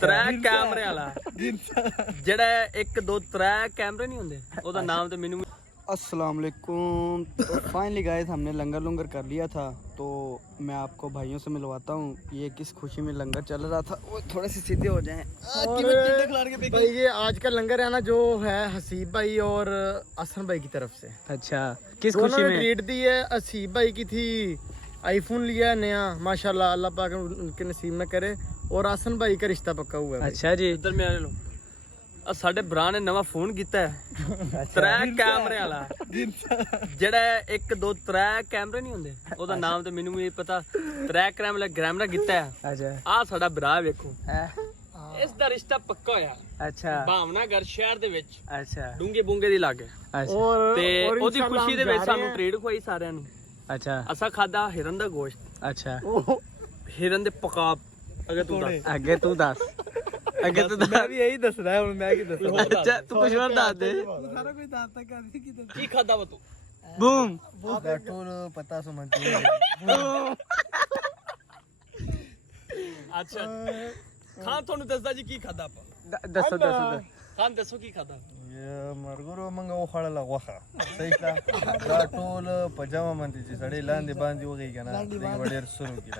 त्रै कैमरे वाला जेड़ा 1 2 3 कैमरे नहीं होंदे ओदा नाम ते मेनू अस्सलाम वालेकुम। तो फाइनली गाइस हमने लंगर लुंगर कर लिया था, तो मैं आपको भाइयों से मिलवाता हूँ ये किस खुशी में लंगर चल रहा था। वो थोड़े से सीधे हो जाएं। भाई ये आज का लंगर है ना जो है हसीब भाई और असन भाई की तरफ से। अच्छा किस दोनों खुशी ने में ट्रीट दी है। हसीब भाई की थी आईफोन लिया नया, माशाल्लाह अल्लाह पाक उनके नसीब में करे, और असन भाई का रिश्ता पक्का हुआ है। अच्छा जी इधर में आ लो आ साडे भरा ने नवा फोन कीता है त्रै कैमरे वाला जेड़ा 1 2 3 कैमरे नहीं होंदे ओदा नाम ते मेनू नहीं पता। त्रै कैमरा कीता है। अच्छा आ साडा भरा वेखो इस दा रिश्ता पक्का होया। अच्छा भावनागर शहर दे विच अच्छा डूंगे बुंगे दी लागे और ते ओदी इंशाल्लाह खुशी दे हम विच जा सानू रहे हैं। ट्रीट खुआई सारिਆਂ ਨੂੰ। अच्छा असा खादा हिरन दा गोश्त। अच्छा हिरन दे पकाब अगे तू दस अगे तू दस मैं भी यही दस रहा हूं, मैं की दस अच्छा तू कुछ और दस दे सारा कोई दाता कर की खादा वा तू बूम पेट्रोल पता समझते अच्छा खान ਤੁਹਾਨੂੰ ਦੱਸਦਾ ਜੀ ਕੀ ਖਾਦਾ ਆਪਾਂ दसो ਖਾਨ ਦੱਸੋ ਕੀ ਖਾਦਾ ये मरगुरो मंगा वो खड़ा ला वाखा सही था राटोल पजामा मंदी जी सड़े लांदे बांधी हो गई क्या ना बड़े सुरू की